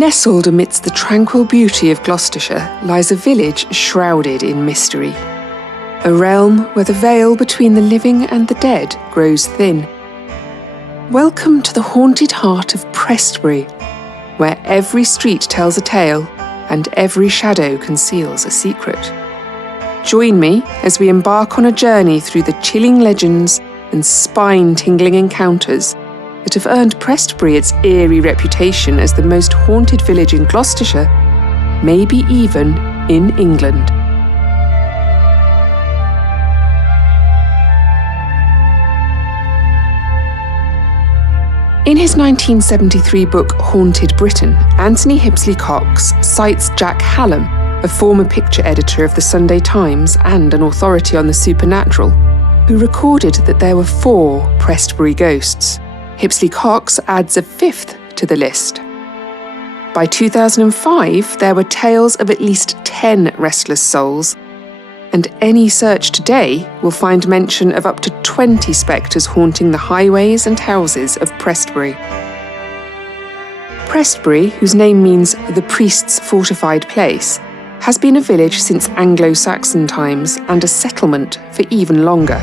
Nestled amidst the tranquil beauty of Gloucestershire lies a village shrouded in mystery. A realm where the veil between the living and the dead grows thin. Welcome to the haunted heart of Prestbury, where every street tells a tale and every shadow conceals a secret. Join me as we embark on a journey through the chilling legends and spine-tingling encounters that have earned Prestbury its eerie reputation as the most haunted village in Gloucestershire, maybe even in England. In his 1973 book Haunted Britain, Anthony Hipsley Cox cites Jack Hallam, a former picture editor of the Sunday Times and an authority on the supernatural, who recorded that there were 4 Prestbury ghosts. Hipsley Cox adds a 5th to the list. By 2005, there were tales of at least 10 restless souls, and any search today will find mention of up to 20 spectres haunting the highways and houses of Prestbury. Prestbury, whose name means the priest's fortified place, has been a village since Anglo-Saxon times and a settlement for even longer.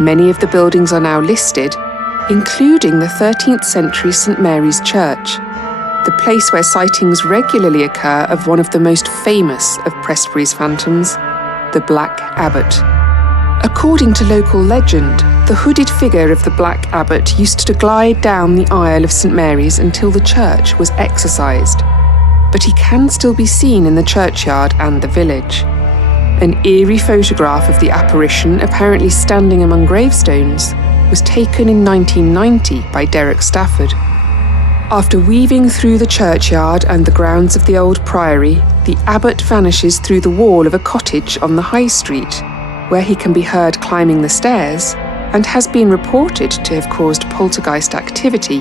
Many of the buildings are now listed, including the 13th century St Mary's Church, the place where sightings regularly occur of one of the most famous of Prestbury's phantoms, the Black Abbot. According to local legend, the hooded figure of the Black Abbot used to glide down the aisle of St Mary's until the church was exorcised, but he can still be seen in the churchyard and the village. An eerie photograph of the apparition apparently standing among gravestones was taken in 1990 by Derek Stafford. After weaving through the churchyard and the grounds of the old priory, the abbot vanishes through the wall of a cottage on the high street, where he can be heard climbing the stairs and has been reported to have caused poltergeist activity,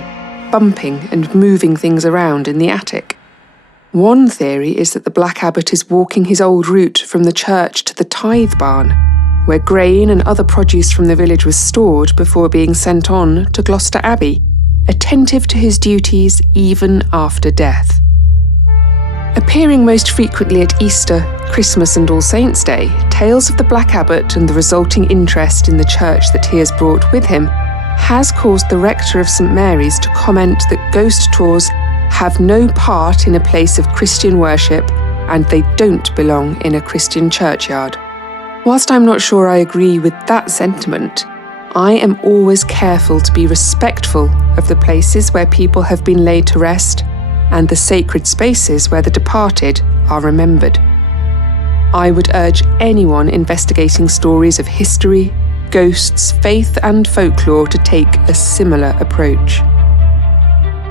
bumping and moving things around in the attic. One theory is that the Black Abbot is walking his old route from the church to the tithe barn, where grain and other produce from the village was stored before being sent on to Gloucester Abbey, attentive to his duties even after death. Appearing most frequently at Easter, Christmas and All Saints' Day, tales of the Black Abbot and the resulting interest in the church that he has brought with him has caused the rector of St Mary's to comment that ghost tours have no part in a place of Christian worship and they don't belong in a Christian churchyard. Whilst I'm not sure I agree with that sentiment, I am always careful to be respectful of the places where people have been laid to rest and the sacred spaces where the departed are remembered. I would urge anyone investigating stories of history, ghosts, faith and folklore to take a similar approach.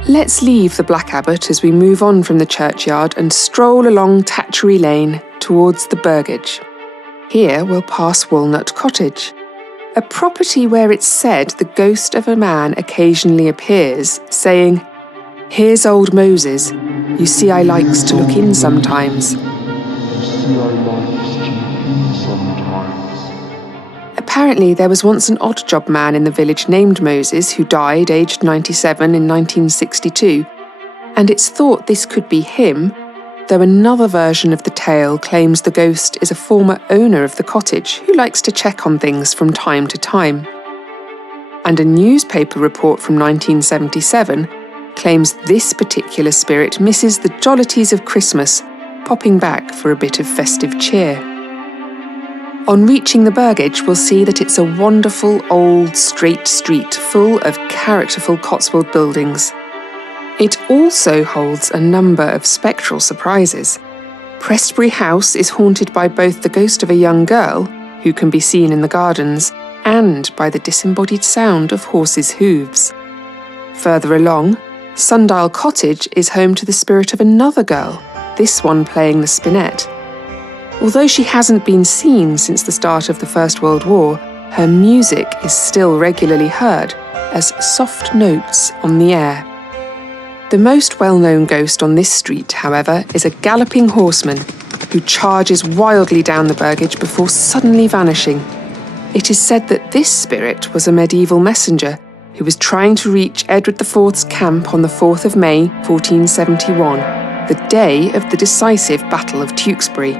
Let's leave the Black Abbot as we move on from the churchyard and stroll along Tatchery Lane towards the Burgage. Here we'll pass Walnut Cottage, a property where it's said the ghost of a man occasionally appears, saying, "Here's old Moses, you see I likes to look in sometimes." Apparently there was once an odd-job man in the village named Moses who died aged 97 in 1962, and it's thought this could be him, though another version of the tale claims the ghost is a former owner of the cottage who likes to check on things from time to time. And a newspaper report from 1977 claims this particular spirit misses the jollities of Christmas, popping back for a bit of festive cheer. On reaching the Burgage, we'll see that it's a wonderful old straight street full of characterful Cotswold buildings. It also holds a number of spectral surprises. Prestbury House is haunted by both the ghost of a young girl, who can be seen in the gardens, and by the disembodied sound of horses' hooves. Further along, Sundial Cottage is home to the spirit of another girl, this one playing the spinet. Although she hasn't been seen since the start of the First World War, her music is still regularly heard as soft notes on the air. The most well-known ghost on this street, however, is a galloping horseman who charges wildly down the Burgage before suddenly vanishing. It is said that this spirit was a medieval messenger who was trying to reach Edward IV's camp on the 4th of May, 1471, the day of the decisive Battle of Tewkesbury.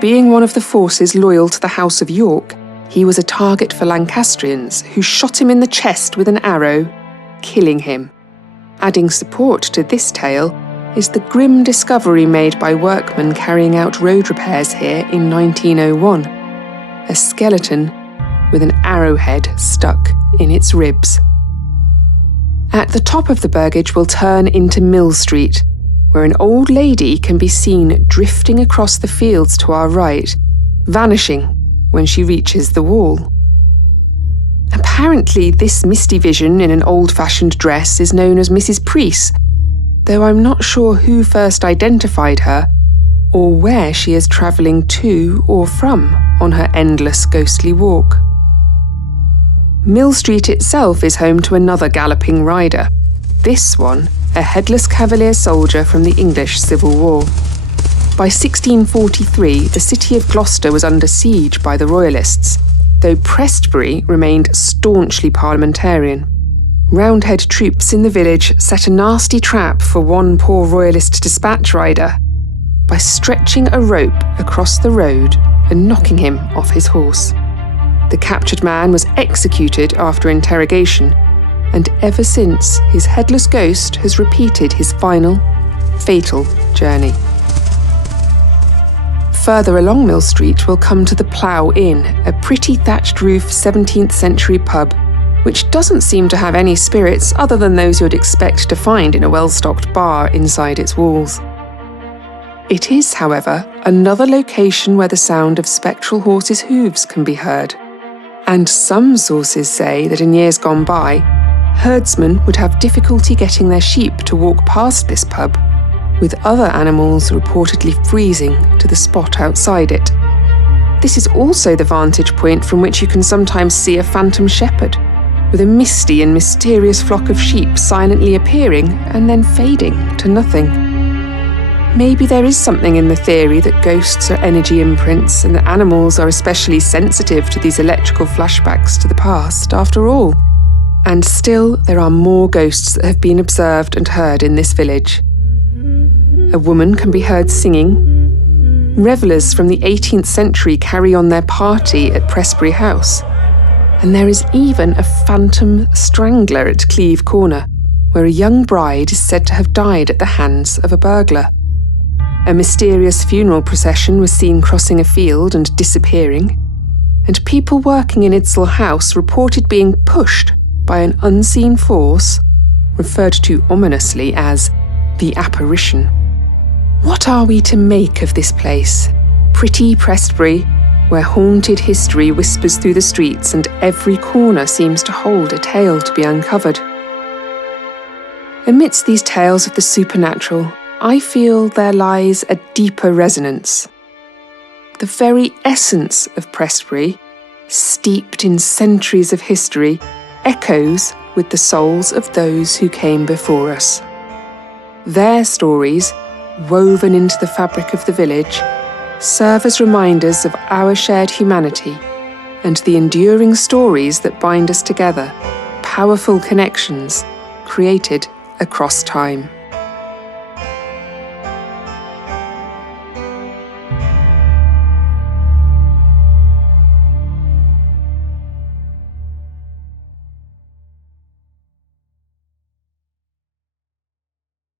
Being one of the forces loyal to the House of York, he was a target for Lancastrians, who shot him in the chest with an arrow, killing him. Adding support to this tale is the grim discovery made by workmen carrying out road repairs here in 1901. A skeleton with an arrowhead stuck in its ribs. At the top of the Burgage we'll turn into Mill Street, where an old lady can be seen drifting across the fields to our right, vanishing when she reaches the wall. Apparently, this misty vision in an old-fashioned dress is known as Mrs. Preece, though I'm not sure who first identified her or where she is travelling to or from on her endless ghostly walk. Mill Street itself is home to another galloping rider, this one a headless Cavalier soldier from the English Civil War. By 1643, the city of Gloucester was under siege by the Royalists, though Prestbury remained staunchly parliamentarian. Roundhead troops in the village set a nasty trap for one poor Royalist dispatch rider by stretching a rope across the road and knocking him off his horse. The captured man was executed after interrogation, and ever since, his headless ghost has repeated his final, fatal journey. Further along Mill Street, we'll come to the Plough Inn, a pretty thatched roof 17th century pub, which doesn't seem to have any spirits other than those you'd expect to find in a well-stocked bar inside its walls. It is, however, another location where the sound of spectral horses' hooves can be heard. And some sources say that in years gone by, herdsmen would have difficulty getting their sheep to walk past this pub, with other animals reportedly freezing to the spot outside it. This is also the vantage point from which you can sometimes see a phantom shepherd, with a misty and mysterious flock of sheep silently appearing and then fading to nothing. Maybe there is something in the theory that ghosts are energy imprints and that animals are especially sensitive to these electrical flashbacks to the past, after all. And still, there are more ghosts that have been observed and heard in this village. A woman can be heard singing. Revellers from the 18th century carry on their party at Prestbury House. And there is even a Phantom Strangler at Cleeve Corner, where a young bride is said to have died at the hands of a burglar. A mysterious funeral procession was seen crossing a field and disappearing, and people working in Idsall House reported being pushed by an unseen force, referred to ominously as the apparition. What are we to make of this place? Pretty Prestbury, where haunted history whispers through the streets and every corner seems to hold a tale to be uncovered. Amidst these tales of the supernatural, I feel there lies a deeper resonance. The very essence of Prestbury, steeped in centuries of history, echoes with the souls of those who came before us. Their stories, woven into the fabric of the village, serve as reminders of our shared humanity and the enduring stories that bind us together, powerful connections created across time.